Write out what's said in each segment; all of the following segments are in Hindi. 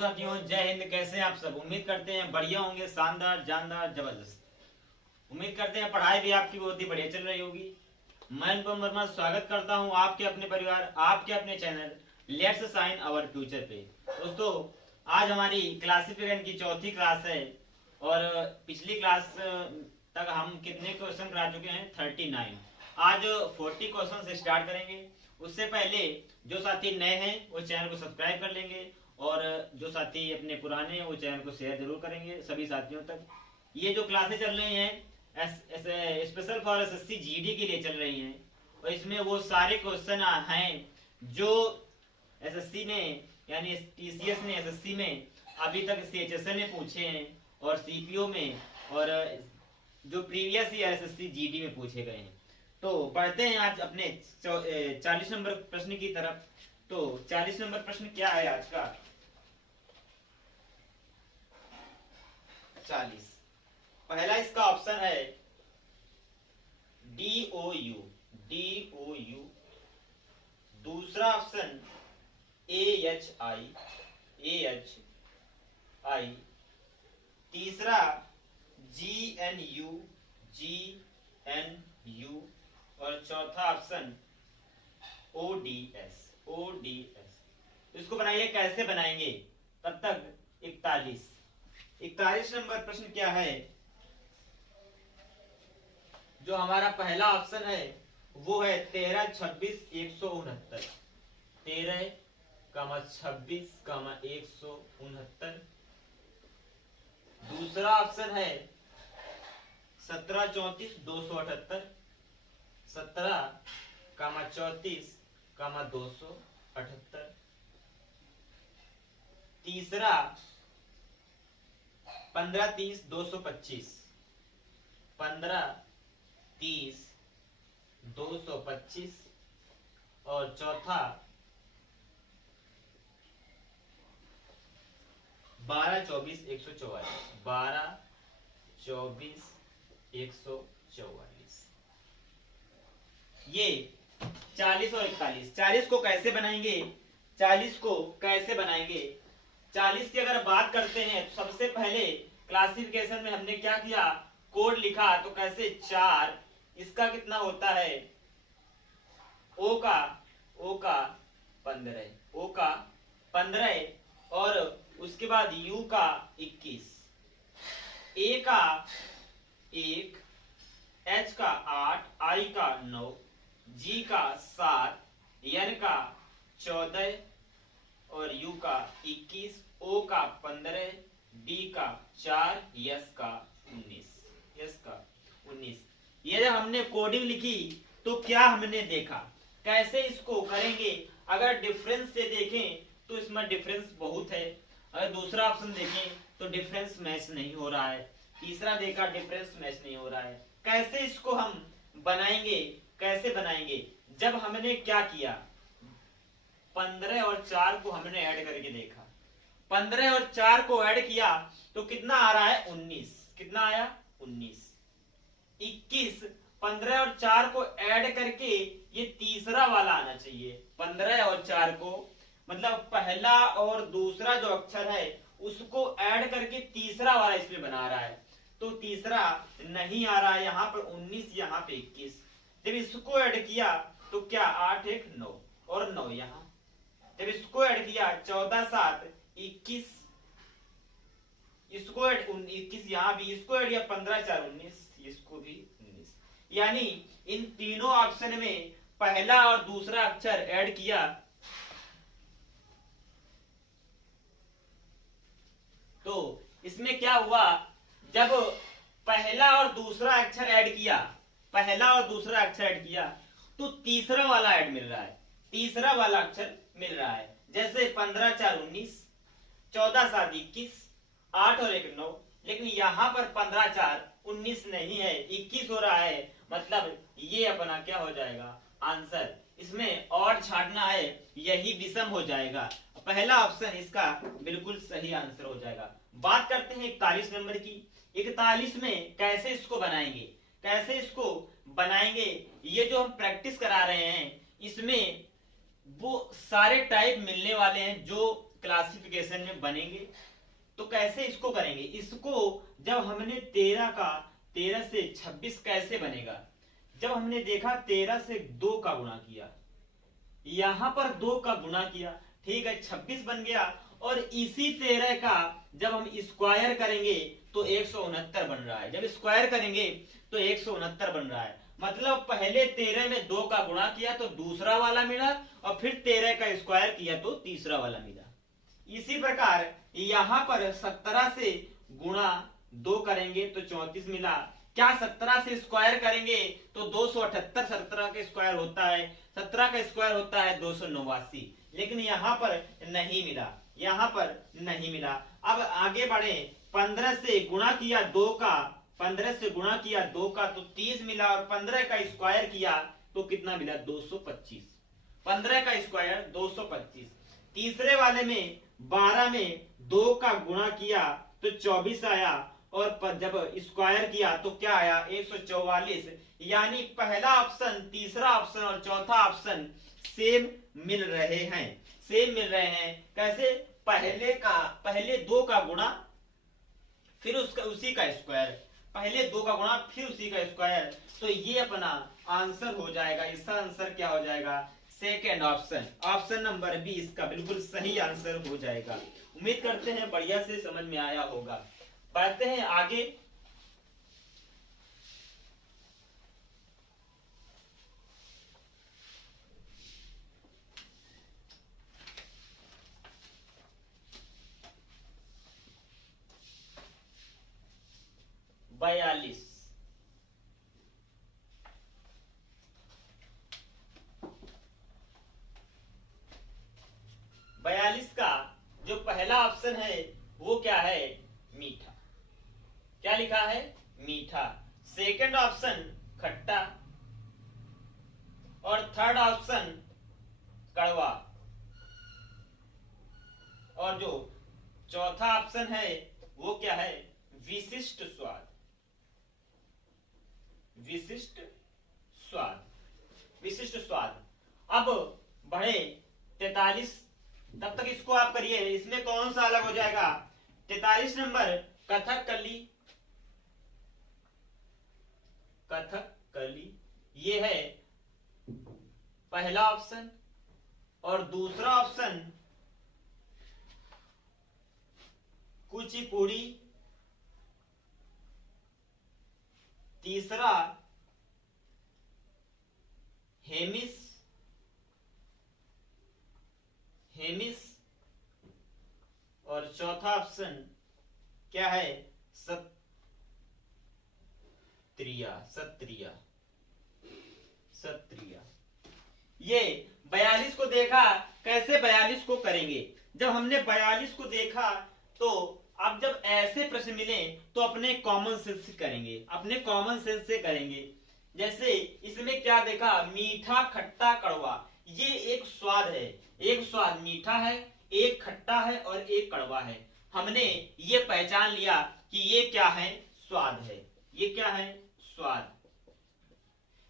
साथियों, जय हिंद। कैसे हैं आप सब? उम्मीद करते हैं बढ़िया होंगे, शानदार, जानदार, जबरदस्त। उम्मीद करते हैं पढ़ाई भी आपकी बहुत ही बढ़िया चल रही होगी। मैं अनुपम वर्मा स्वागत करता हूं आपके अपने परिवार, आपके अपने channel let's sign our future पे। दोस्तों, आज हमारी क्लासिफिकेशन की चौथी क्लास है और पिछली क्लास तक हम कितने क्वेश्चन करा चुके हैं? 39। आज 40 क्वेश्चन से स्टार्ट करेंगे। उससे पहले जो साथी नए हैं वो चैनल को सब्सक्राइब कर लेंगे और जो साथी अपने पुराने हैं वो चैनल को शेयर जरूर करेंगे सभी साथियों तक। ये जो क्लासें चल रही हैं स्पेशल फॉर एसएससी जीडी के लिए चल रही हैं और इसमें वो सारे क्वेश्चन हैं जो एसएससी ने यानी टीसीएस ने एसएससी में अभी तक सीएचएसएल में पूछे हैं और सीपीओ में और जो प्रीवियस ईयर एसएससी जीडी में पूछे गए हैं। तो पढ़ते हैं आज अपने 40 नंबर प्रश्न की तरफ। तो 40 नंबर प्रश्न क्या है आज का? 40 पहला इसका ऑप्शन है DOU। दूसरा ऑप्शन AHI। तीसरा GNU। और चौथा ऑप्शन ODS। इसको बनाइए, कैसे बनाएंगे? तब तक 41 नंबर प्रश्न क्या है? जो हमारा पहला ऑप्शन है वो है 13, 26, 169। 13, 26, 169। दूसरा ऑप्शन है 17, 34, 278। 17, 34, 278। तीसरा 15, 30, 225। 15, 30, 225। और चौथा 12, 24, 144। 12, 24, 144। ये 40 और 41। 40 को कैसे बनाएंगे? 40 की अगर बात करते हैं तो सबसे पहले क्लासिफिकेशन में हमने क्या किया? कोड लिखा। तो कैसे? 4, इसका कितना होता है? ओ का 15 और उसके बाद यू का 21, ए का 1, एच का 8, आई का 9, जी का 7, एन का 14 और यू का 21, ओ का 15, डी का 4, यस का 19। ये जब हमने कोडिंग लिखी तो क्या हमने देखा? कैसे इसको करेंगे? अगर डिफरेंस से देखें तो इसमें डिफरेंस बहुत है। अगर दूसरा ऑप्शन देखें तो डिफरेंस मैच नहीं हो रहा है। तीसरा देखा, डिफरेंस मैच नहीं हो रहा है। कैसे इसको हम बनाएंगे? कैसे बनाएंगे? जब हमने क्या किया, 15 और 4 को हमने ऐड करके देखा। 15 और 4 को ऐड किया तो कितना आ रहा है? 19। कितना आया? 19। 21, 15 और 4 को ऐड करके ये तीसरा वाला आना चाहिए। 15 और 4 को मतलब पहला और दूसरा जो अक्षर है उसको ऐड करके तीसरा वाला इसमें बना रहा है। तो तीसरा नहीं आ रहा है, यहाँ पर 19, यहाँ पे 21। जब इसको ऐड किया तो क्या? 8, 1, 9 और 9 यहाँ। जब इसको ऐड किया 14, 7, 21। इसको ऐड 21 यहाँ भी। इसको ऐड किया 15, 4, 19। इसको भी 19। यानी इन तीनों ऑप्शन में पहला और दूसरा अक्षर ऐड किया तो इसमें क्या हुआ? जब पहला और दूसरा अक्षर ऐड किया तो तीसरा वाला ऐड मिल रहा है। तीसरा वाला अक्षर मिल रहा है। जैसे 15, 4, 19, 14, 7, 21, 8 और 1, 9। लेकिन यहाँ पर 15, 4, 19 नहीं है, 21 हो रहा है। मतलब ये अपना क्या हो जाएगा? आंसर। इसमें और छाटना है, यही विषम हो जाएगा। पहला ऑप्शन इसका बिल्कुल सही आंसर हो जाएगा। बात करते हैं 41 नंबर की। 41 में कैसे इसको बनाएंगे? ये जो हम प्रैक्टिस करा रहे हैं इसमें वो सारे टाइप मिलने वाले हैं जो क्लासिफिकेशन में बनेंगे। तो कैसे इसको करेंगे, इसको जब हमने 13 से 26 कैसे बनेगा, जब हमने देखा 13 से 2 का गुणा किया, यहां पर 2 का गुणा किया, ठीक है 26 बन गया। और इसी 13 का जब हम स्क्वायर करेंगे तो 169 बन रहा है, जब स्क्वायर करेंगे तो 169 बन रहा है। मतलब पहले 13 में 2 का गुणा किया तो दूसरा वाला मिला, और फिर 13 का स्क्वायर किया तो तीसरा वाला मिला। इसी प्रकार यहां पर 17 से गुणा 2 करेंगे तो 34 मिला। क्या 17 से स्क्वायर करेंगे तो 278, 17 का स्क्वायर होता है, 17 का स्क्वायर होता है 289, लेकिन यहाँ पर नहीं मिला, यहाँ पर नहीं मिला। अब आगे बढ़े, 15 से गुणा किया 2 का, 15 से गुणा किया 2 का तो 30 मिला, और 15 का स्क्वायर किया तो कितना मिला 225, 15 का स्क्वायर 225। तीसरे वाले में 12 में 2 का गुणा किया तो 24 आया, और जब स्क्वायर किया तो क्या आया 144। यानी पहला ऑप्शन, तीसरा ऑप्शन और चौथा ऑप्शन सेम मिल रहे हैं, सेम मिल रहे हैं। कैसे, पहले 2 का गुणा फिर उसी का स्क्वायर, पहले 2 का गुणा फिर उसी का स्क्वायर, तो ये अपना आंसर हो जाएगा। इसका आंसर क्या हो जाएगा, second option, option number B इसका बिल्कुल सही आंसर हो जाएगा। उम्मीद करते हैं बढ़िया से समझ में आया होगा। बढ़ते हैं आगे। बयालीस, का जो पहला ऑप्शन है वो क्या है, मीठा। क्या लिखा है, मीठा। सेकंड ऑप्शन खट्टा, और थर्ड ऑप्शन कड़वा, और जो चौथा ऑप्शन है वो क्या है, विशिष्ट स्वाद, विशिष्ट स्वाद, विशिष्ट स्वाद। अब बढ़े 43, तब तक इसको आप करिए। इसमें कौन सा अलग हो जाएगा, 43 नंबर कथकली, कथकली ये है पहला ऑप्शन, और दूसरा ऑप्शन कुचिपुड़ी, तीसरा हेमिस, और चौथा ऑप्शन क्या है, सत्रिया, सत्रिया, सत्रिया। ये 42 को देखा, कैसे 42 को करेंगे। जब हमने 42 को देखा तो अब जब ऐसे प्रश्न मिले तो अपने कॉमन सेंस से करेंगे, अपने कॉमन सेंस से करेंगे। जैसे इसमें क्या देखा, मीठा खट्टा कड़वा, ये एक स्वाद है, एक स्वाद मीठा है, एक खट्टा है और एक कड़वा है। हमने ये पहचान लिया कि ये क्या है, स्वाद है, ये क्या है, स्वाद।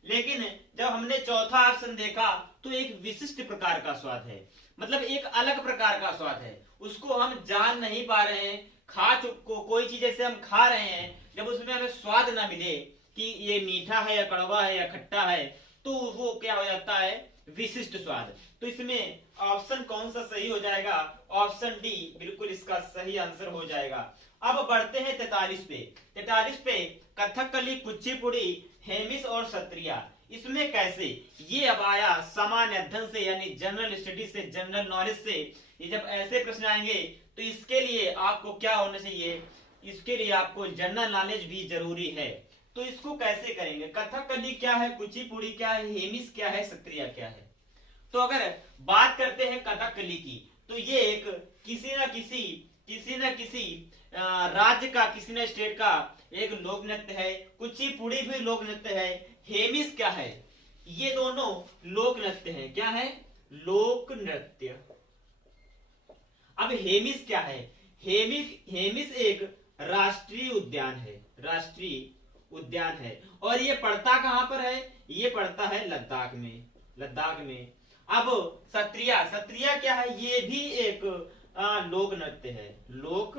लेकिन जब हमने चौथा ऑप्शन देखा तो एक विशिष्ट प्रकार का स्वाद है, मतलब एक अलग प्रकार का स्वाद है, उसको हम जान नहीं पा रहे हैं। कोई चीज जैसे हम खा रहे हैं, जब उसमें हमें स्वाद ना मिले कि ये मीठा है या कड़वा है या खट्टा है, तो वो क्या हो जाता है, विशिष्ट स्वाद। तो इसमें ऑप्शन कौन सा सही हो जाएगा, ऑप्शन डी बिल्कुल इसका सही आंसर हो जाएगा। अब बढ़ते हैं 43 पे। 43 पे कथकली, कुचिपुड़ी, हेमिस और सत्रिया, इसमें कैसे, ये अब आया सामान्य अध्ययन से, यानी जनरल स्टडी से, जनरल नॉलेज से। ये जब ऐसे प्रश्न आएंगे तो इसके लिए आपको क्या होना चाहिए, इसके लिए आपको जनरल नॉलेज भी जरूरी है। तो इसको कैसे करेंगे, कथकली क्या है, कुचिपुड़ी क्या है, हेमिस क्या है, सत्रिया क्या है। तो अगर बात करते हैं कथकली की, तो ये एक किसी न किसी राज्य का, किसी न स्टेट का एक लोक नृत्य है। कुचिपुड़ी भी लोक नृत्य है। हेमिस क्या है, ये दोनों लोक नृत्य है। क्या है, लोक नृत्य। अब हेमिस क्या है, हेमिस एक राष्ट्रीय उद्यान है, राष्ट्रीय उद्यान है। और ये पड़ता कहां पर है, ये पड़ता है लद्दाख में, लद्दाख में। अब सत्रिया, सत्रिया क्या है, ये भी एक लोक नृत्य है, लोक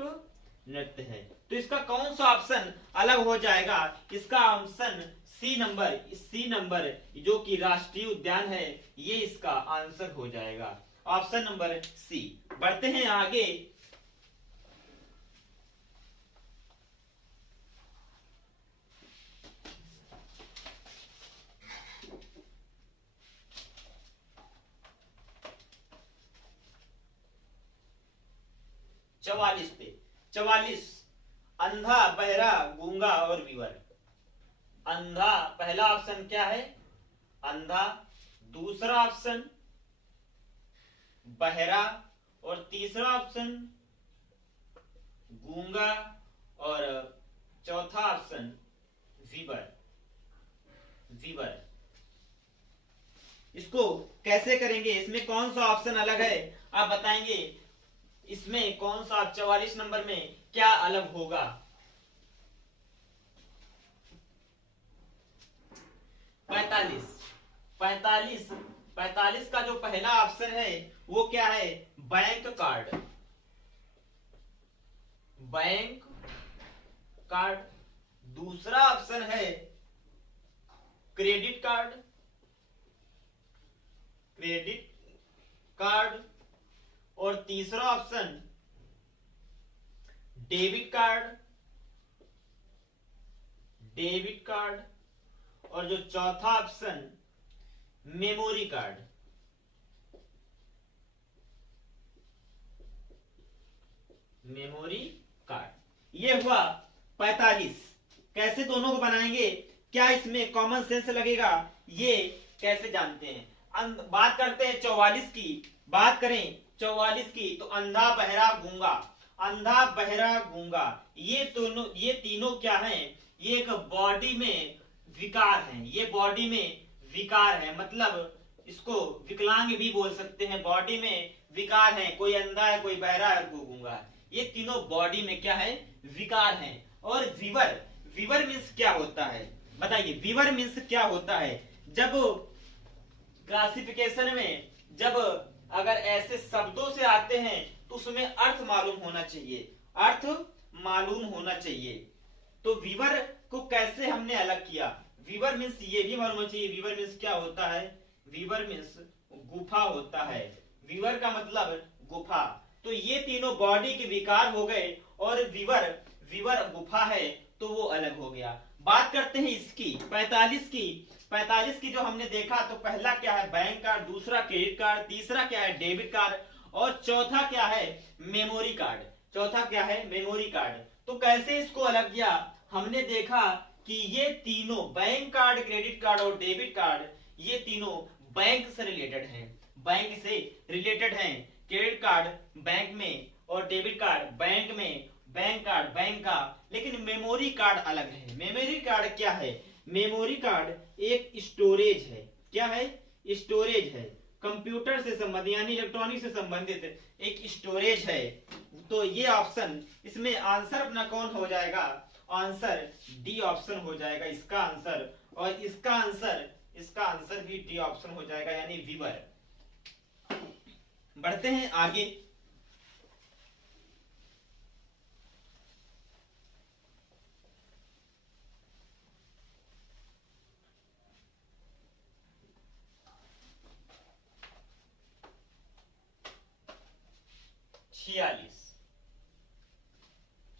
नृत्य है। तो इसका कौन सा ऑप्शन अलग हो जाएगा? इसका ऑप्शन सी नंबर जो कि राष्ट्रीय उद्यान है, ये इसका आंसर हो जाएगा, ऑप्शन नंबर सी। बढ़ते हैं आगे। चवालीस पे, 44 अंधा, बहरा, गूंगा और विवर। अंधा पहला ऑप्शन क्या है? अंधा। दूसरा ऑप्शन बहरा और तीसरा ऑप्शन गूंगा और चौथा ऑप्शन विवर। विवर इसको कैसे करेंगे? इसमें कौन सा ऑप्शन अलग है आप बताएंगे? इसमें कौन सा 44 नंबर में क्या अलग होगा? 45 का जो पहला ऑप्शन है वो क्या है? Bank card. Bank card. दूसरा ऑप्शन है क्रेडिट कार्ड। Credit card. और तीसरा option debit card. Debit card. और जो चौथा option memory card. Memory card. ये हुआ 45। कैसे दोनों को बनाएंगे? क्या इसमें कॉमन सेंस लगेगा? ये कैसे जानते हैं? बात करते हैं 44 की। बात करें 44 की तो अंधा, बहरा, गूंगा। अंधा, बहरा, गूंगा ये तीनों क्या हैं? ये एक बॉडी में विकार हैं। ये बॉडी में विकार है, मतलब इसको विकलांग भी बोल सकते हैं। बॉडी में विकार है, कोई अंधा है, कोई बहरा है, कोई गूंगा है। ये तीनों बॉडी में क्या है? विकार हैं। और विवर, विवर मीन्स क्या होता है बताइए? विवर मीन्स क्या होता है? जब क्लासिफिकेशन में जब अगर ऐसे शब्दों से आते हैं तो उसमें अर्थ मालूम होना चाहिए। अर्थ मालूम होना चाहिए। तो विवर को कैसे हमने अलग किया? विवर मीन्स ये भी मालूम होना चाहिए। विवर मीन्स क्या होता है? विवर मीन्स गुफा होता है। विवर का मतलब गुफा। तो ये तीनों बॉडी के विकार हो गए और विवर, विवर गुफा है तो वो अलग हो गया। बात करते हैं इसकी 45 की। 45 की जो हमने देखा तो पहला क्या है? Bank card. दूसरा क्रेडिट कार्ड। तीसरा क्या है? Debit card. और चौथा क्या है? Memory card. चौथा क्या है? Memory card. तो कैसे इसको अलग किया? हमने देखा कि ये तीनों बैंक कार्ड, क्रेडिट कार्ड और डेबिट कार्ड, ये तीनों बैंक से रिलेटेड हैं। बैंक से रिलेटेड हैं। क्रेडिट कार्ड बैंक में और डेबिट कार्ड बैंक में। बैंक कार्ड बैंक का। लेकिन मेमोरी कार्ड अलग है। मेमोरी कार्ड क्या है? मेमोरी कार्ड एक स्टोरेज है। क्या है? स्टोरेज है। कंप्यूटर से संबंधित यानी इलेक्ट्रॉनिक से संबंधित एक स्टोरेज है। तो ये ऑप्शन, इसमें आंसर अपना कौन हो जाएगा? आंसर डी ऑप्शन हो जाएगा इसका आंसर। और इसका आंसर भी डी ऑप्शन हो जाएगा, यानी विवर। बढ़ते हैं आगे।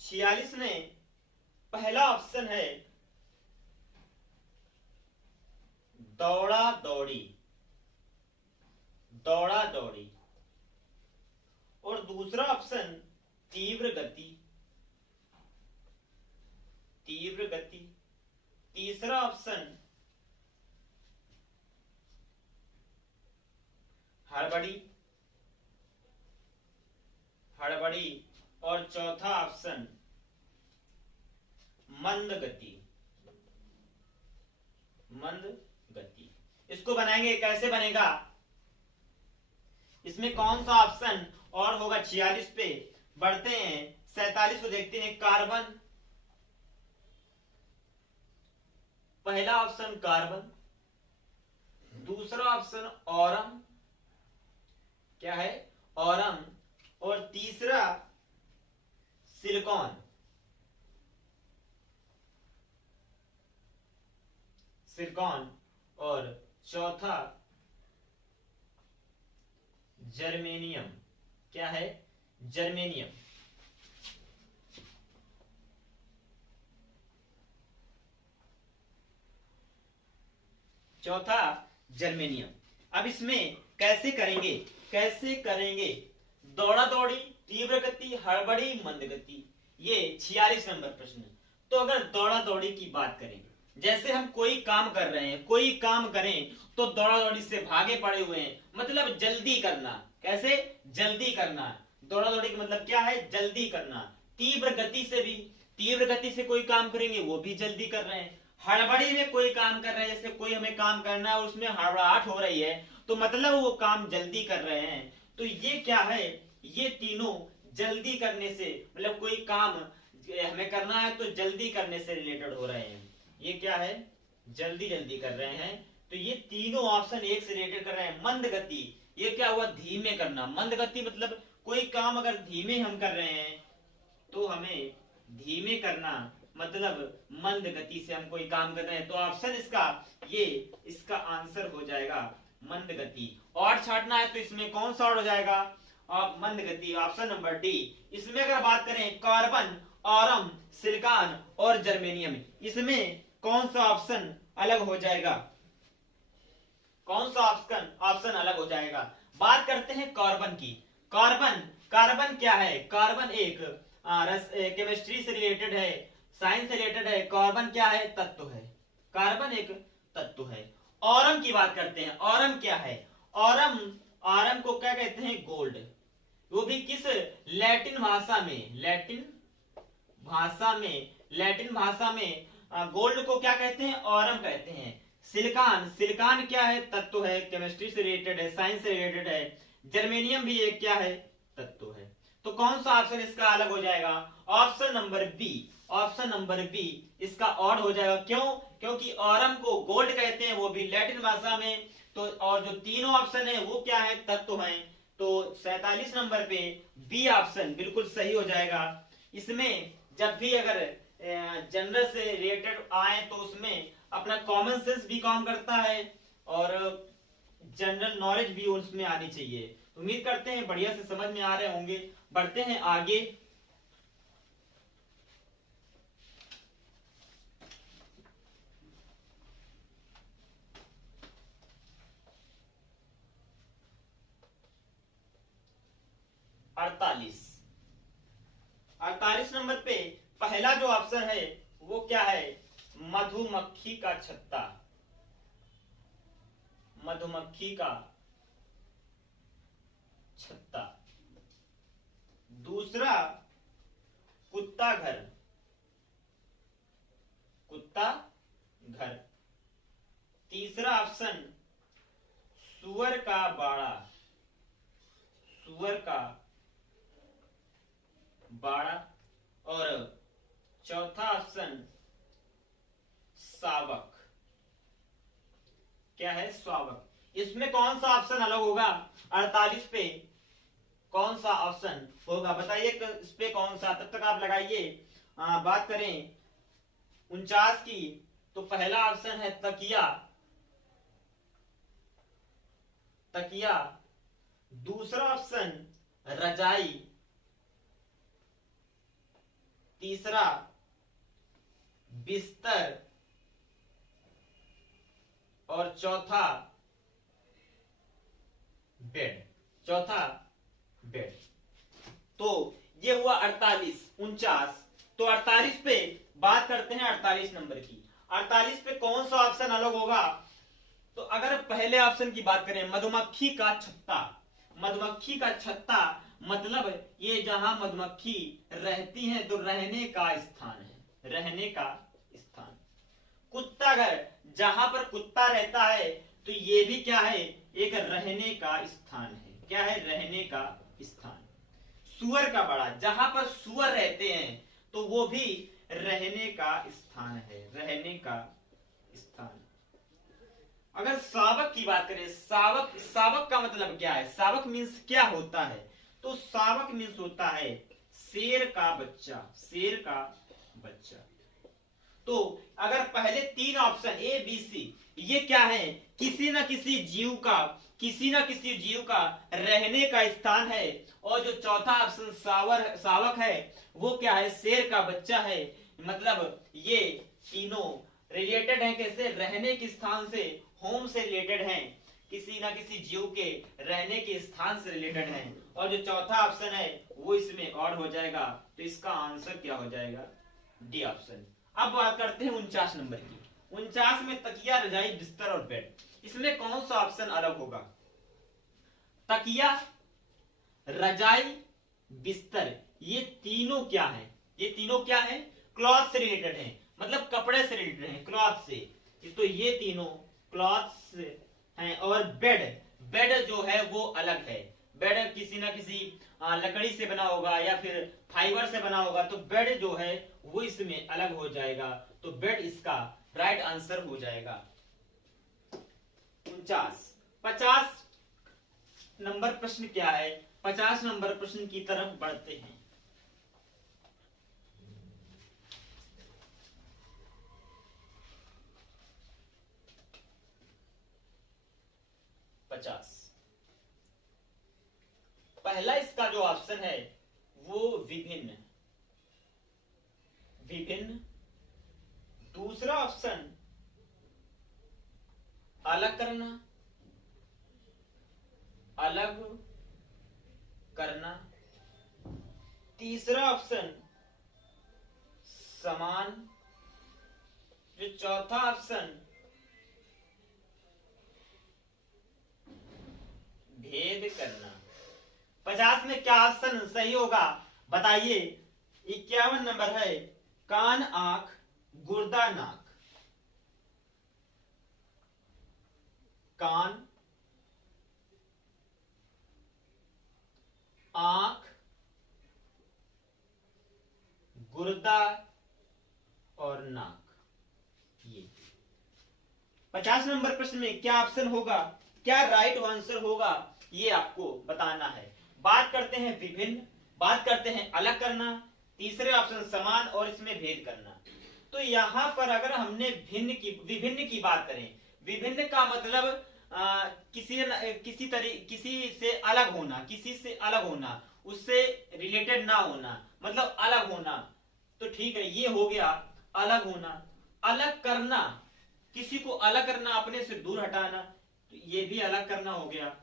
छियालीस में पहला ऑप्शन है दौड़ा दौड़ी। दौड़ा दौड़ी। और दूसरा ऑप्शन तीव्र गति। तीव्र गति। तीसरा ऑप्शन हड़बड़ी। हड़बड़ी। और चौथा ऑप्शन मंद गति। मंद गति। इसको बनाएंगे, कैसे बनेगा? इसमें कौन सा ऑप्शन और होगा 46 पे? बढ़ते हैं 47 को देखते हैं। कार्बन। पहला ऑप्शन कार्बन। दूसरा ऑप्शन औरम। क्या है? औरम। और तीसरा सिलिकॉन, सिलिकॉन और चौथा जर्मेनियम। क्या है? जर्मेनियम। चौथा जर्मेनियम। अब इसमें कैसे करेंगे, कैसे करेंगे? दौड़ा दौड़ी, तीव्र गति, हड़बड़ी, मंद गति, ये 46 नंबर प्रश्न। तो अगर दौड़ा दौड़ी की बात करें, जैसे हम कोई काम कर रहे हैं, कोई काम करें तो दौड़ा दौड़ी से भागे पड़े हुए हैं, मतलब जल्दी करना। कैसे? जल्दी करना। दौड़ा दौड़ी का मतलब क्या है? जल्दी करना। तीव्र गति से भी, तीव्र गति से कोई काम करेंगे वो भी जल्दी कर रहे हैं। हड़बड़ी में कोई काम कर रहे हैं, जैसे कोई हमें काम करना है और उसमें हड़बड़ाहट हो रही है तो मतलब वो काम जल्दी कर रहे हैं। तो ये क्या है? ये तीनों जल्दी करने से, मतलब कोई काम हमें करना है तो जल्दी करने से रिलेटेड हो रहे हैं। ये क्या है? जल्दी जल्दी कर रहे हैं। तो ये तीनों ऑप्शन एक से रिलेटेड कर रहे हैं। मंद गति, ये क्या हुआ? धीमे करना। मंद गति मतलब कोई काम अगर धीमे हम कर रहे हैं तो हमें धीमे करना, मतलब मंद गति से हम कोई काम कर रहे हैं। तो ऑप्शन इसका, ये इसका आंसर हो जाएगा मंद गति। और छाटना है तो इसमें कौन सा और हो जाएगा? और मंद गति, ऑप्शन नंबर डी। इसमें अगर बात करें कार्बन, ऑरम, सिलिकॉन और जर्मेनियम, इसमें कौन सा ऑप्शन अलग हो जाएगा? कौन सा ऑप्शन अलग हो जाएगा? बात करते हैं कार्बन की। कार्बन, कार्बन क्या है? कार्बन एक केमिस्ट्री से रिलेटेड है, साइंस से रिलेटेड है। कार्बन क्या है? तत्व है। कार्बन एक तत्व है। ऑरम की बात करते हैं। ऑरम क्या है? ऑरम, ऑरम को क्या कहते हैं? गोल्ड। वो भी किस? लैटिन भाषा में, लैटिन भाषा में, लैटिन भाषा में गोल्ड को क्या कहते हैं? ऑरम कहते हैं। सिलिकॉन, सिलिकॉन क्या है? तत्व है, केमिस्ट्री से रिलेटेड है, साइंस से रिलेटेड है। जर्मेनियम भी एक क्या है? तत्व है। तो कौन सा ऑप्शन इसका अलग हो जाएगा? Option number B, option number B इसका ऑड हो जाएगा। क्यों? क्योंकि ऑरम को गोल्ड कहते हैं, वो भी लैटिन भाषा में। तो और जो तीनों ऑप्शन है वो क्या है? तत्व है। तो 47 नंबर पे बी ऑप्शन बिल्कुल सही हो जाएगा। इसमें जब भी अगर जनरल से रिलेटेड आए तो उसमें अपना कॉमन सेंस भी काम करता है और जनरल नॉलेज भी उसमें आनी चाहिए। उम्मीद करते हैं बढ़िया से समझ में आ रहे होंगे। बढ़ते हैं आगे। अड़तालीस, 48 नंबर पे पहला जो ऑप्शन है वो क्या है? मधुमक्खी का छत्ता, मधुमक्खी का छत्ता। दूसरा कुत्ता घर, कुत्ता घर। तीसरा ऑप्शन सुअर का बाड़ा, सुअर का बाड़ा। और चौथा ऑप्शन शावक। क्या है? शावक। इसमें कौन सा ऑप्शन अलग होगा? 48 पे कौन सा ऑप्शन होगा बताइए? इस पे कौन सा? तब तक आप लगाइए। बात करें 49 की तो पहला ऑप्शन है तकिया, तकिया। दूसरा ऑप्शन रजाई। तीसरा बिस्तर और चौथा बेड, चौथा बेड। तो ये हुआ 48, 49। तो 48 पे बात करते हैं 48 नंबर की। 48 पे कौन सा ऑप्शन अलग होगा? तो अगर पहले ऑप्शन की बात करें मधुमक्खी का छत्ता, मधुमक्खी का छत्ता मतलब ये जहां मधुमक्खी रहती है तो रहने का स्थान है, रहने का स्थान। कुत्ता घर, जहां पर कुत्ता रहता है तो ये भी क्या है? एक रहने का स्थान है। क्या है? रहने का स्थान। सुअर का बड़ा, जहां पर सुअर रहते हैं तो वो भी रहने का स्थान है, रहने का स्थान। अगर शावक की बात करें, शावक, शावक का मतलब क्या है? शावक मीन्स क्या होता है? तो शावक मीन्स होता है शेर का बच्चा, शेर का बच्चा। तो अगर पहले तीन ऑप्शन ए बी सी ये क्या है, किसी न किसी जीव का, किसी न किसी जीव का रहने का स्थान है, और जो चौथा ऑप्शन शावक है वो क्या है, शेर का बच्चा है। मतलब ये तीनों रिलेटेड है, कैसे, रहने के स्थान से, होम से रिलेटेड हैं, किसी ना किसी जीव के रहने के स्थान से रिलेटेड है। और जो चौथा ऑप्शन है वो इसमें और हो जाएगा, तो इसका आंसर क्या हो जाएगा, डी ऑप्शन। अब बात करते हैं 49 नंबर की। 49 में तकिया, रजाई, बिस्तर और बेड, इसमें कौन सा ऑप्शन अलग होगा। तकिया, रजाई, बिस्तर, ये तीनों क्या है, ये तीनों क्या है, क्लॉथ से रिलेटेड है, मतलब कपड़े से रिलेटेड है, क्लॉथ से। तो ये तीनों क्लॉथ से हैं। और बेड, बेड जो है वो अलग है, बेड किसी ना किसी लकड़ी से बना होगा या फिर फाइबर से बना होगा, तो बेड जो है वो इसमें अलग हो जाएगा, तो बेड इसका राइट आंसर हो जाएगा। 50 नंबर प्रश्न क्या है, 50 नंबर प्रश्न की तरफ बढ़ते हैं। पहला इसका जो ऑप्शन है वो विभिन्न, विभिन्न। दूसरा ऑप्शन अलग करना, अलग करना। तीसरा ऑप्शन समान। जो चौथा ऑप्शन भेद करना। 50 में क्या ऑप्शन सही होगा बताइए। 51 नंबर है कान, आंख, गुर्दा, नाक। कान, आंख, गुर्दा और नाक। ये 50 नंबर प्रश्न में क्या ऑप्शन होगा, क्या राइट आंसर होगा, ये आपको बताना है। बात करते हैं विभिन्न, बात करते हैं अलग करना, तीसरे ऑप्शन समान और इसमें भेद करना। तो यहां पर अगर हमने विभिन्न की बात करें, विभिन्न का मतलब किसी से अलग होना, किसी से अलग होना, उससे रिलेटेड ना होना, मतलब अलग होना। तो ठीक है, ये हो गया अलग होना। अलग करना, किसी को अलग करना, अपने से दूर हटाना, तो ये भी अलग करना हो गया।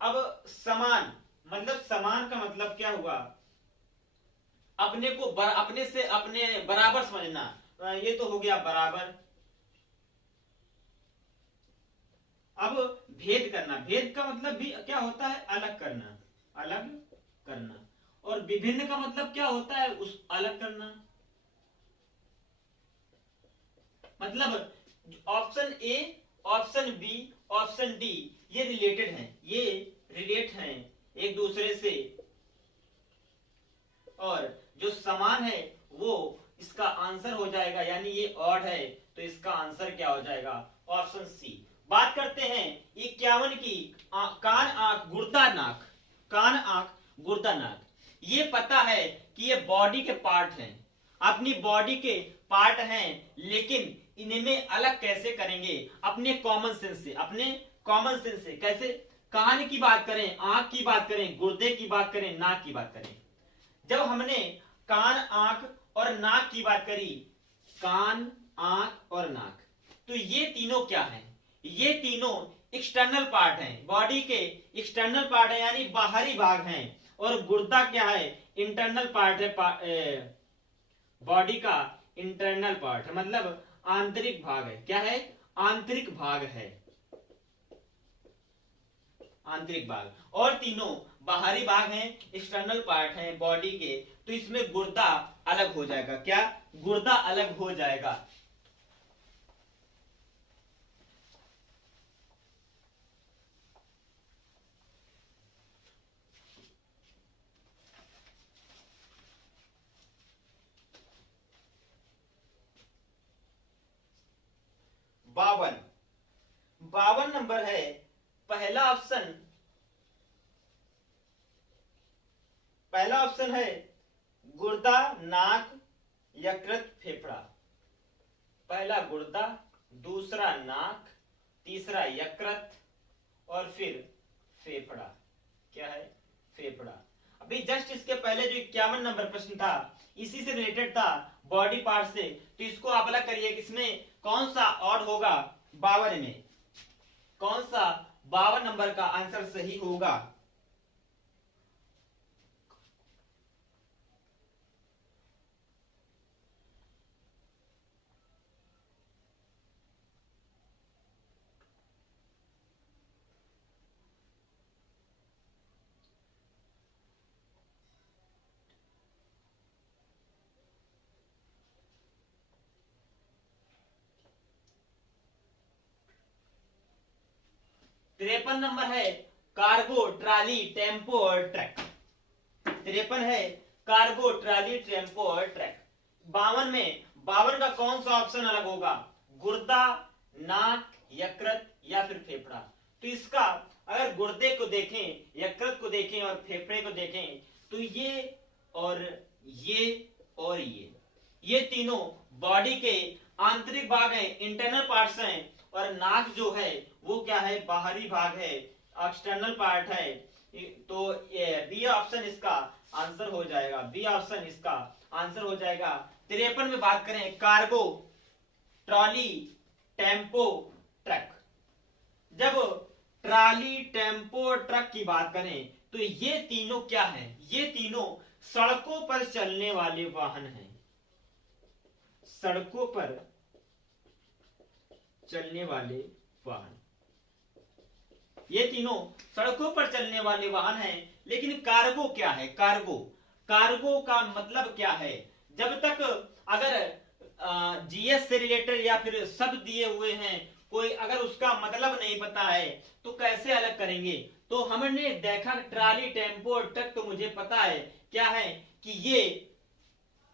अब समान, मतलब समान का मतलब क्या हुआ, अपने को अपने से अपने बराबर समझना, ये तो हो गया बराबर। अब भेद करना, भेद का मतलब भी क्या होता है, अलग करना, अलग करना। और विभिन्न का मतलब क्या होता है, उस अलग करना। मतलब option A, option B, option D ये रिलेटेड हैं, ये रिलेट हैं एक दूसरे से। और जो समान है वो इसका आंसर हो जाएगा, यानी ये ऑड है, तो इसका आंसर क्या हो जाएगा, ऑप्शन सी। बात करते हैं 51 की, कान, आंख, गुर्दा, नाक। कान, आंख, गुर्दा, नाक, ये पता है कि ये बॉडी के पार्ट हैं, अपनी बॉडी के पार्ट हैं, लेकिन इनमें अलग कैसे करेंगे, अपने कॉमन सेंस से, अपने कॉमन सेंस से। कैसे, कान की बात करें, आंख की बात करें, गुर्दे की बात करें, नाक की बात करें। जब हमने कान, आंख और नाक की बात करी, कान, आंख और नाक, तो ये तीनों क्या हैं, ये तीनों एक्सटर्नल पार्ट हैं, बॉडी के एक्सटर्नल पार्ट है, यानी बाहरी भाग हैं। और गुर्दा क्या है, इंटरनल पार्ट है, बॉडी का इंटरनल पार्ट है, मतलब आंतरिक भाग है। क्या है, आंतरिक भाग है, आंतरिक भाग। और तीनों बाहरी भाग हैं, एक्सटर्नल पार्ट हैं बॉडी के, तो इसमें गुर्दा अलग हो जाएगा। क्या, गुर्दा अलग हो जाएगा। बावन, 52 नंबर है, पहला ऑप्शन पहला ऑप्शन है गुर्दा, नाक, यकृत, फेफड़ा। पहला गुर्दा, दूसरा नाक, तीसरा यकृत और फिर फेफड़ा। क्या है? फेफड़ा। अभी जस्ट इसके पहले जो 51 नंबर प्रश्न था इसी से रिलेटेड था, बॉडी पार्ट से। तो इसको आप अलग करिए, इसमें कौन सा ऑड होगा 52 में, कौन सा 52 नंबर का आंसर सही होगा। 53 नंबर है कार्गो, ट्राली, टेम्पो और ट्रक। 53 है कार्गो, ट्राली, टेम्पो और ट्रक। 52 में 52 का कौन सा ऑप्शन अलग होगा? गुर्दा, नाक, यकृत या फिर फेफड़ा। तो इसका अगर गुर्दे को देखें, यकृत को देखें और फेफड़े को देखें तो ये और ये तीनों बॉडी के आंतरिक भाग हैं, इंटरनल पार्ट्स हैं। और नाक जो है वो क्या है? बाहरी भाग है, एक्सटर्नल पार्ट है। तो बी ऑप्शन इसका आंसर हो जाएगा, बी ऑप्शन इसका आंसर हो जाएगा। 53 में बात करें कार्गो, ट्रॉली, टेम्पो, ट्रक। जब ट्राली, टेम्पो, ट्रक की बात करें तो ये तीनों क्या है? ये तीनों सड़कों पर चलने वाले वाहन हैं, सड़कों पर चलने वाले वाहन। ये तीनों सड़कों पर चलने वाले वाहन हैं। लेकिन कार्गो क्या है? कार्गो, कार्गो का मतलब क्या है? जब तक अगर जीएस से रिलेटेड या फिर शब्द दिए हुए हैं, कोई अगर उसका मतलब नहीं पता है तो कैसे अलग करेंगे? तो हमने देखा ट्राली, टेम्पो और ट्रक तो मुझे पता है क्या है कि ये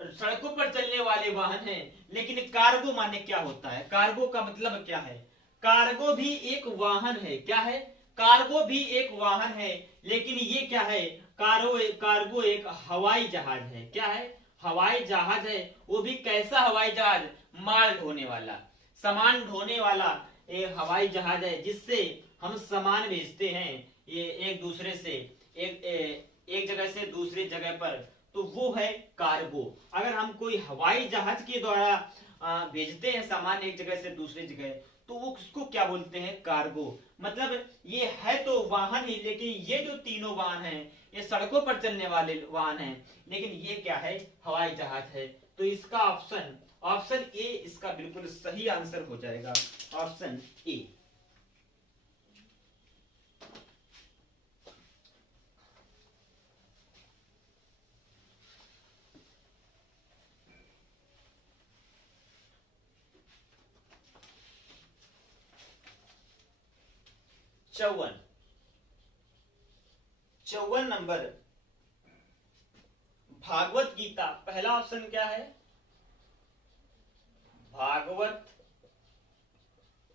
सड़कों पर चलने वाले वाहन हैं। लेकिन कार्गो माने क्या होता है? कार्गो का मतलब क्या है? कार्गो भी एक वाहन है। क्या है? कार्गो भी एक वाहन है। लेकिन ये क्या है? कार्गो एक हवाई जहाज है। क्या है? हवाई जहाज है। वो भी कैसा हवाई जहाज? माल ढोने वाला, सामान ढोने वाला एक हवाई जहाज है, जिससे हम सामान भेजते हैं ये एक दूसरे से, एक जगह से दूसरी जगह पर। तो वो है कार्गो। अगर हम कोई हवाई जहाज के द्वारा भेजते हैं सामान एक जगह से दूसरी जगह, तो वो उसको क्या बोलते हैं? कार्गो। मतलब ये है तो वाहन ही, लेकिन ये जो तीनों वाहन हैं ये सड़कों पर चलने वाले वाहन हैं, लेकिन ये क्या है? हवाई जहाज है। तो इसका ऑप्शन ए इसका बिल्कुल सही आंसर हो जाएगा, ऑप्शन ए। चौवन नंबर भागवत गीता। पहला ऑप्शन क्या है? भागवत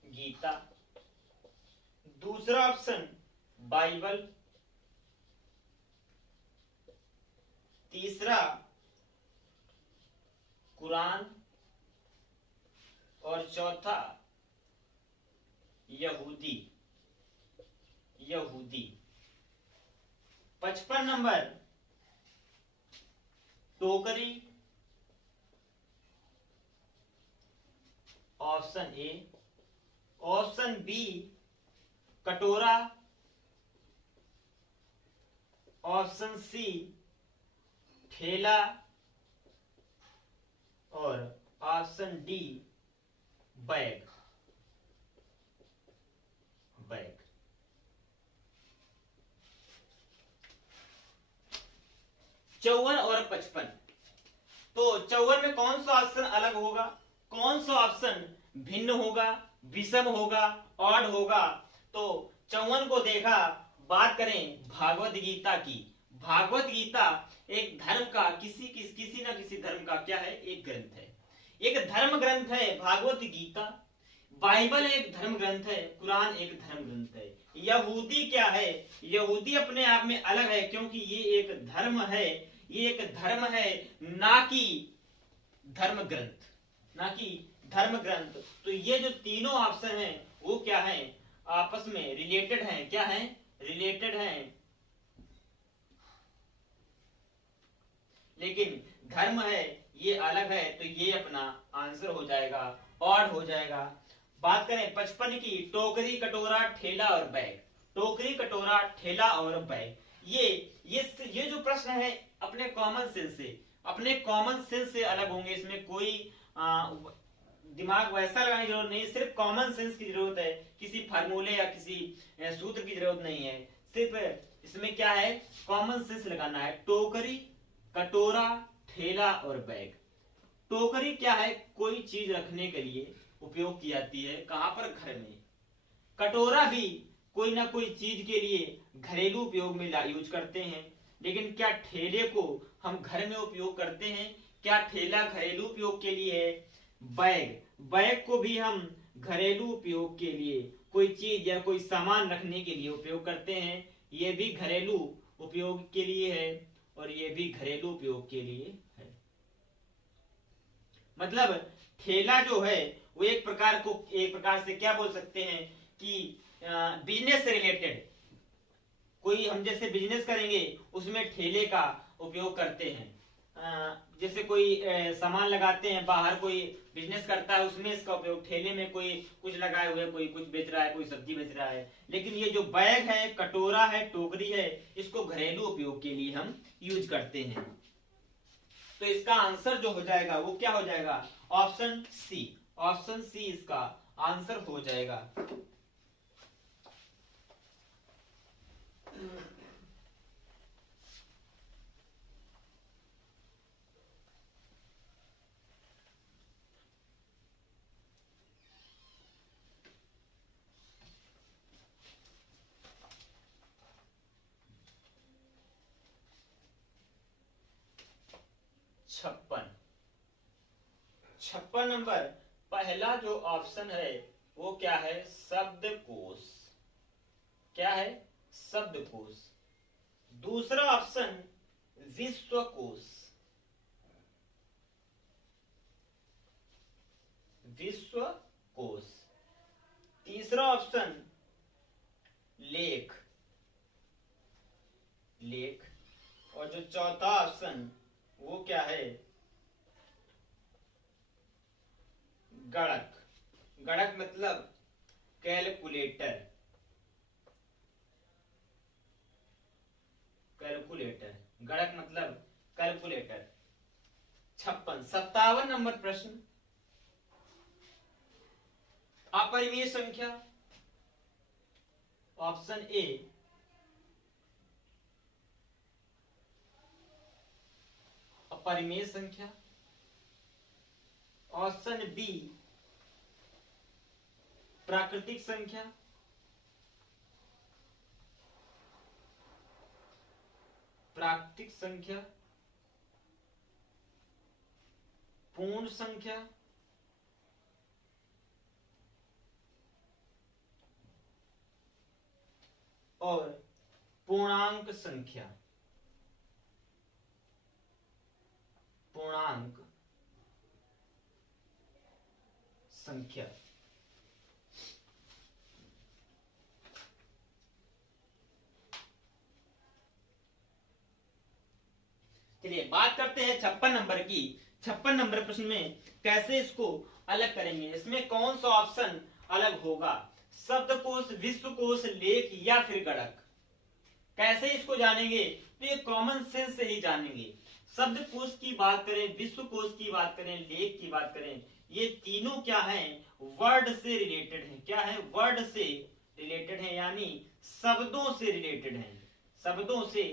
गीता। दूसरा ऑप्शन बाइबल। तीसरा कुरान और चौथा यहूदी। 55 नंबर टोकरी, ऑप्शन ए। ऑप्शन बी कटोरा। ऑप्शन सी ठेला और ऑप्शन डी बैग। 54 और 55। तो 54 में कौन सा ऑप्शन अलग होगा? कौन सा ऑप्शन भिन्न होगा, विषम होगा, ऑड होगा? तो 54 को देखा, बात करें भागवत गीता की। भागवत गीता एक धर्म का किसी ना किसी धर्म का क्या है? एक ग्रंथ है, एक धर्म ग्रंथ है भागवत गीता। बाइबल एक धर्म ग्रंथ है, कुरान एक धर्म ग्रंथ है। यहूदी क्या है, यहूदी अपने आप में अलग है क्योंकि ये एक धर्म है, ये एक धर्म है, ना कि धर्म ग्रंथ, ना कि धर्म ग्रंथ। तो ये जो तीनों ऑप्शन हैं वो क्या है, आपस में रिलेटेड हैं, क्या है, रिलेटेड हैं। लेकिन धर्म है ये अलग है, तो ये अपना आंसर हो जाएगा, ऑड हो जाएगा। बात करें 55 की, टोकरी कटोरा ठेला और बैग, टोकरी कटोरा ठेला और बैग, ये जो प्रश्न है अपने कॉमन सेंस से, अपने कॉमन सेंस से अलग होंगे। इसमें कोई दिमाग वैसा लगाने की जरूरत नहीं, सिर्फ कॉमन सेंस की जरूरत है, किसी फार्मूले या किसी सूत्र की जरूरत नहीं है। सिर्फ इसमें क्या है, कॉमन सेंस लगाना है। टोकरी कटोरा ठेला और बैग। टोकरी क्या है, कोई चीज रखने के लिए उपयोग की जाती है, कहां पर, घर में। कटोरा भी कोई ना कोई चीज के लिए घरेलू उपयोग में यूज करते हैं। लेकिन क्या ठेले को हम घर में उपयोग करते हैं, क्या ठेला घरेलू उपयोग के लिए है। बैग, बैग को भी हम घरेलू उपयोग के लिए, कोई चीज या कोई सामान रखने के लिए उपयोग करते हैं, ये भी घरेलू उपयोग के लिए है और ये भी घरेलू उपयोग के लिए है। मतलब ठेला जो है वो एक प्रकार से क्या बोल सकते हैं कि बिजनेस से रिलेटेड, कोई हम जैसे बिजनेस करेंगे उसमें ठेले का उपयोग करते हैं। जैसे कोई सामान लगाते हैं, बाहर कोई बिजनेस करता है उसमें इसका उपयोग, ठेले में कोई कुछ लगाए हुए, कोई कुछ बेच रहा है, कोई सब्जी बेच रहा है। लेकिन ये जो बैग है, कटोरा है, टोकरी है, इसको घरेलू उपयोग के लिए हम यूज करते हैं। तो इसका आंसर जो हो जाएगा वो क्या हो जाएगा, ऑप्शन सी, ऑप्शन सी इसका आंसर हो जाएगा। छप्पन नंबर, पहला जो ऑप्शन है वो क्या है, शब्दकोश, क्या है, शब्दकोश। दूसरा ऑप्शन विश्वकोश, विश्वकोश। तीसरा ऑप्शन लेख, लेख। और जो चौथा ऑप्शन वो क्या है, गणक, गणक मतलब कैलकुलेटर, कैलकुलेटर, गणक मतलब कैलकुलेटर। 57 नंबर प्रश्न, अपरिमेय संख्या, ऑप्शन ए अपरिमेय संख्या, ऑप्शन बी प्राकृतिक संख्या, प्राकृतिक संख्या, पूर्ण संख्या, और पूर्णांक संख्या, पूर्णांक संख्या। चलिए बात करते हैं 56 नंबर की। 56 नंबर प्रश्न में कैसे इसको अलग करेंगे, इसमें कौन सा ऑप्शन अलग होगा, शब्दकोश, विश्वकोश, लेख या फिर गणक। कैसे इसको जानेंगे, तो ये कॉमन सेंस से ही जानेंगे। शब्दकोश की बात करें, विश्वकोश की बात करें, लेख की बात करें, ये तीनों क्या हैं, वर्ड से रिलेटेड हैं। क्या है, वर्ड से रिलेटेड है, यानी शब्दों से रिलेटेड हैं, शब्दों से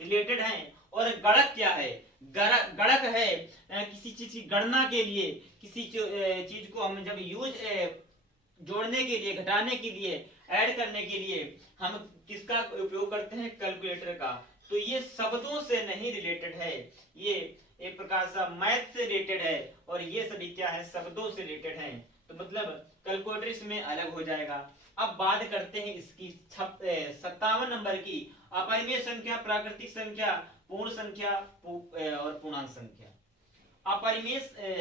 रिलेटेड हैं। और गणक क्या है, गणक है किसी चीज की गणना के लिए, किसी चीज को हम जब यूज जोड़ने के लिए, घटाने के लिए, ऐड करने के लिए हम किसका उपयोग करते हैं, कैलकुलेटर का। तो ये शब्दों से नहीं रिलेटेड है, ये एक प्रकार से मैथ से रिलेटेड है, और ये सभी क्या है, शब्दों से रिलेटेड है। तो मतलब कैलकुलेटर इसमें अलग हो जाएगा। अब बात करते हैं इसकी 57 नंबर की, अपरिमेय संख्या, प्राकृतिक संख्या, पूर्ण संख्या और पूर्णांक संख्या। अपरिमेय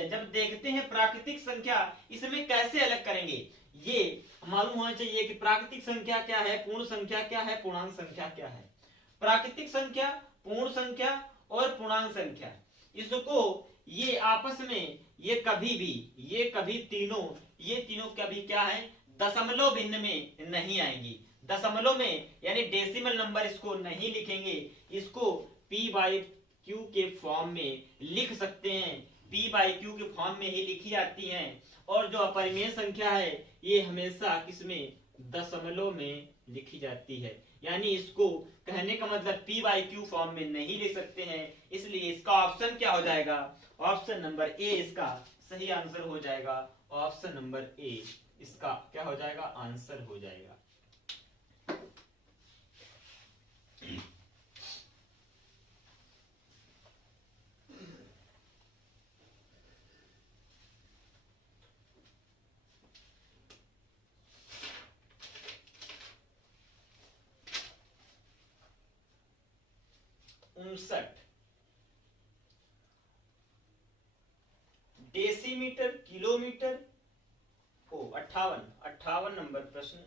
जब देखते हैं प्राकृतिक संख्या, इसमें कैसे अलग करेंगे ये मालूम होना चाहिए कि प्राकृतिक संख्या क्या है, पूर्ण संख्या क्या है, पूर्णांक संख्या क्या है। प्राकृतिक संख्या, पूर्ण संख्या और पूर्णांक संख्या, इसको ये आपस में ये कभी तीनों कभी क्या है, दशमलव भिन्न में नहीं आएंगी। दशमलव में यानी डेसिमल नंबर इसको नहीं लिखेंगे, इसको p/q के फॉर्म में लिख सकते हैं। p/q के फॉर्म में ही लिखी जाती हैं। और जो अपरिमेय संख्या है ये हमेशा किसमें, दशमलव में लिखी जाती है। यानी इसको कहने का मतलब p/q फॉर्म में नहीं लिख सकते हैं, इसलिए इसका ऑप्शन क्या हो जाएगा, ऑप्शन नंबर ए इसका सही आंसर हो जाएगा। ऑप्शन नंबर ए इसका क्या हो जाएगा, आंसर हो जाएगा। डेसीमीटर, किलोमीटर, 58 नंबर प्रश्न।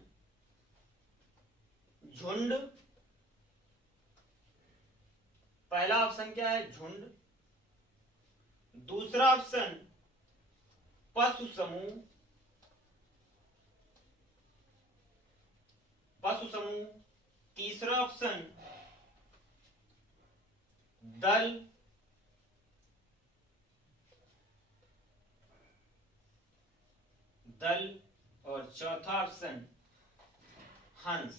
झुंड, पहला ऑप्शन क्या है, झुंड। दूसरा ऑप्शन पशु समूह, पशु समूह। तीसरा ऑप्शन दल, दल। और चौथा ऑप्शन हंस,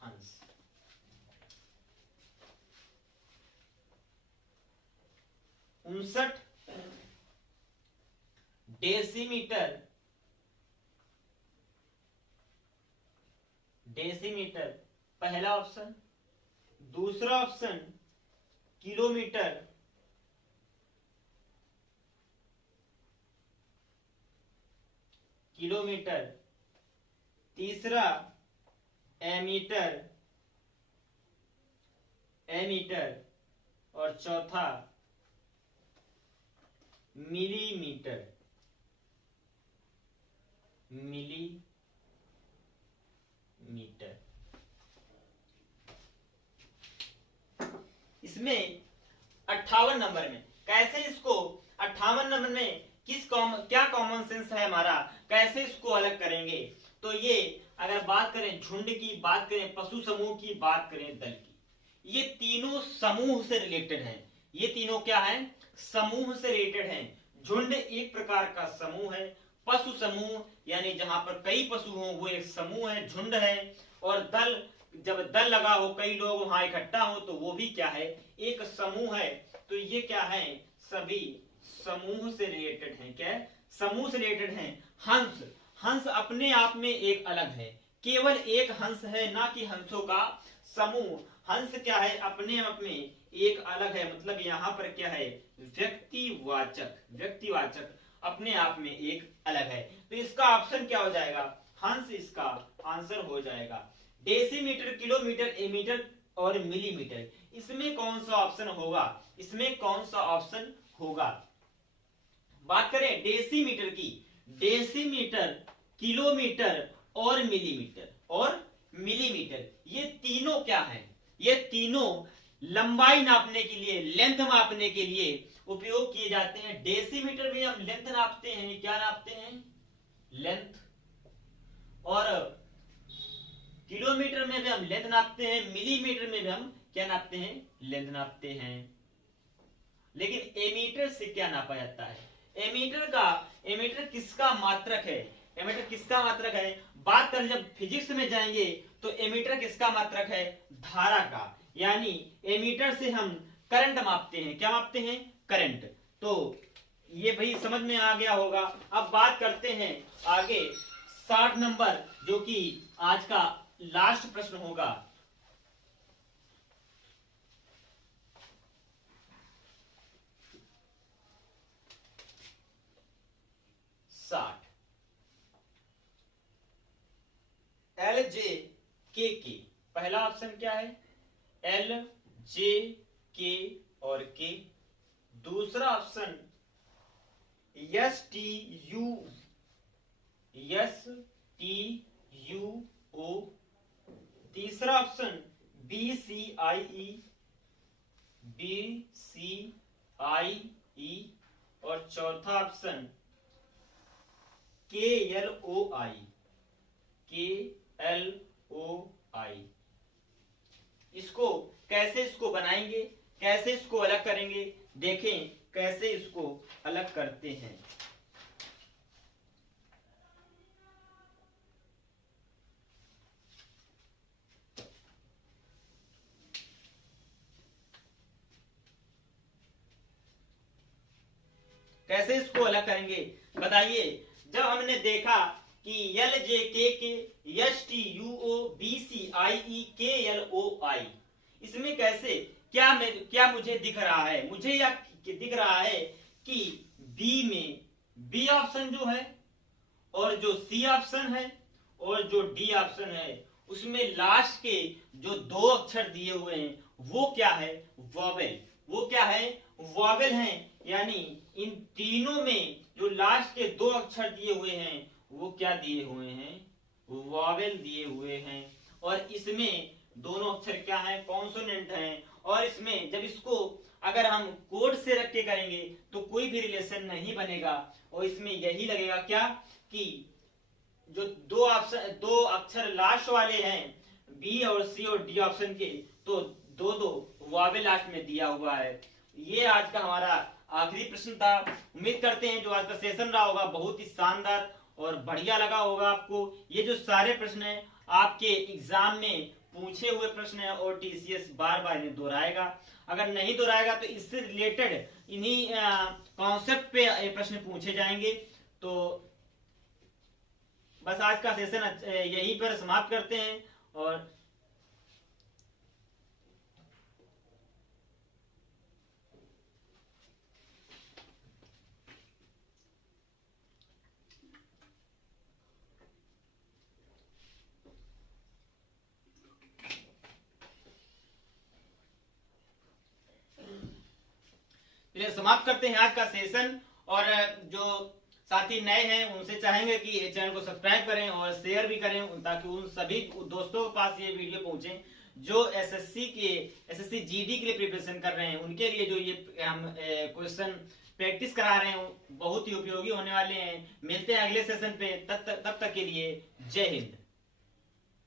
हंस। उनसठ डेसीमीटर, डेसीमीटर पहला ऑप्शन। दूसरा ऑप्शन किलोमीटर, किलोमीटर। तीसरा एमीटर, एमीटर। और चौथा मिलीमीटर, मिलीमीटर। इसमें 58 नंबर में कैसे इसको, 58 नंबर में क्या कॉमन सेंस है हमारा, कैसे इसको अलग करेंगे। तो ये अगर बात करें झुंड की, बात करें पशु समूह की, बात करें दल की, ये तीनों समूह से रिलेटेड हैं। ये तीनों क्या है, समूह से रिलेटेड हैं। झुंड एक प्रकार का समूह है, पशु समूह यानी जहां पर कई पशु हो वो एक समूह है, झुंड है। और दल, जब दल लगा हो, कई लोग वहां इकट्ठा हो, तो वो भी क्या है, एक समूह है। तो ये क्या है, सभी समूह से रिलेटेड हैं। क्या है, समूह से रिलेटेड हैं। हंस, हंस अपने आप में एक अलग है, केवल एक हंस है, ना कि हंसों का समूह। हंस क्या है, अपने आप में एक अलग है, मतलब यहाँ पर क्या है, व्यक्तिवाचक, व्यक्तिवाचक अपने आप में एक अलग है। तो इसका ऑप्शन क्या हो जाएगा, हंस इसका आंसर हो जाएगा। डेसीमीटर, किलोमीटर, एमीटर और मिलीमीटर, इसमें कौन सा ऑप्शन होगा, इसमें कौन सा ऑप्शन होगा। बात करें डेसीमीटर की, डेसीमीटर, किलोमीटर और मिलीमीटर, और मिलीमीटर, ये तीनों क्या है, ये तीनों लंबाई नापने के लिए, लेंथ मापने के लिए उपयोग किए जाते हैं। डेसीमीटर में हम लेंथ नापते हैं, क्या नापते हैं, लेंथ। और किलोमीटर में भी हम लेंथ नापते हैं, मिलीमीटर में भी हम क्या नापते हैं, लेंथ नापते हैं। लेकिन एमीटर से क्या नापा जाता है, एमीटर किसका मात्रक है, एमीटर किसका मात्रक है। बात करें जब फिजिक्स में जाएंगे तो एमीटर किसका मात्रक है, धारा का। यानी एमीटर से हम करंट मापते हैं, क्या मापते हैं, करंट। तो ये भाई समझ में आ गया होगा। अब बात करते हैं आगे 60 नंबर, जो कि आज का लास्ट प्रश्न होगा। 60 ऑप्शन क्या है? एल, जे, के और के। दूसरा ऑप्शन एस टी यू ओ। तीसरा ऑप्शन बी सी आई ई। और चौथा ऑप्शन के एल ओ आई। इसको कैसे बनाएंगे, कैसे इसको अलग करेंगे, देखें कैसे इसको अलग करते हैं। कैसे इसको अलग करेंगे बताइए। जब हमने देखा कि L J K S T U O B C I E K L ओ आई, इसमें कैसे क्या मुझे दिख रहा है? मुझे यह दिख रहा है कि बी में बी ऑप्शन जो है और जो सी ऑप्शन है और जो डी ऑप्शन है उसमें लास्ट के जो दो अक्षर दिए हुए हैं वो क्या है? वॉवेल। वो क्या है? वॉवेल है। यानी इन तीनों में जो लास्ट के दो अक्षर दिए हुए हैं वो क्या दिए हुए हैं? वॉवेल दिए हुए हैं। और इसमें दोनों अक्षर क्या है? कॉन्सोनेंट हैं। और इसमें जब इसको अगर हम कोड से रख के करेंगे तो कोई भी रिलेशन नहीं बनेगा। और इसमें यही लगेगा क्या कि जो दो अक्षर लास्ट वाले हैं बी और सी और डी ऑप्शन के, तो दो वॉवेल लास्ट में दिया हुआ है। ये आज का हमारा आखिरी प्रश्न था। उम्मीद करते हैं जो आज का सेशन रहा होगा बहुत ही शानदार और बढ़िया लगा होगा आपको। ये जो सारे प्रश्न हैं आपके एग्जाम में पूछे हुए प्रश्न है और टीसीएस बार बार इन्हें दोहराएगा। अगर नहीं दोहराएगा तो इससे रिलेटेड इन्हीं कॉन्सेप्ट पे प्रश्न पूछे जाएंगे। तो बस आज का सेशन यहीं पर समाप्त करते हैं। और समाप्त करते हैं आज का सेशन। और जो साथी नए हैं उनसे चाहेंगे कि चैनल को सब्सक्राइब करें और शेयर भी करें ताकि उन सभी दोस्तों के पास ये वीडियो पहुंचे जो एसएससी जीडी के लिए प्रिपरेशन कर रहे हैं। उनके लिए जो ये हम क्वेश्चन प्रैक्टिस करा रहे हैं बहुत ही उपयोगी होने वाले हैं। मिलते हैं अगले सेशन पे, तब तक के लिए जय हिंद।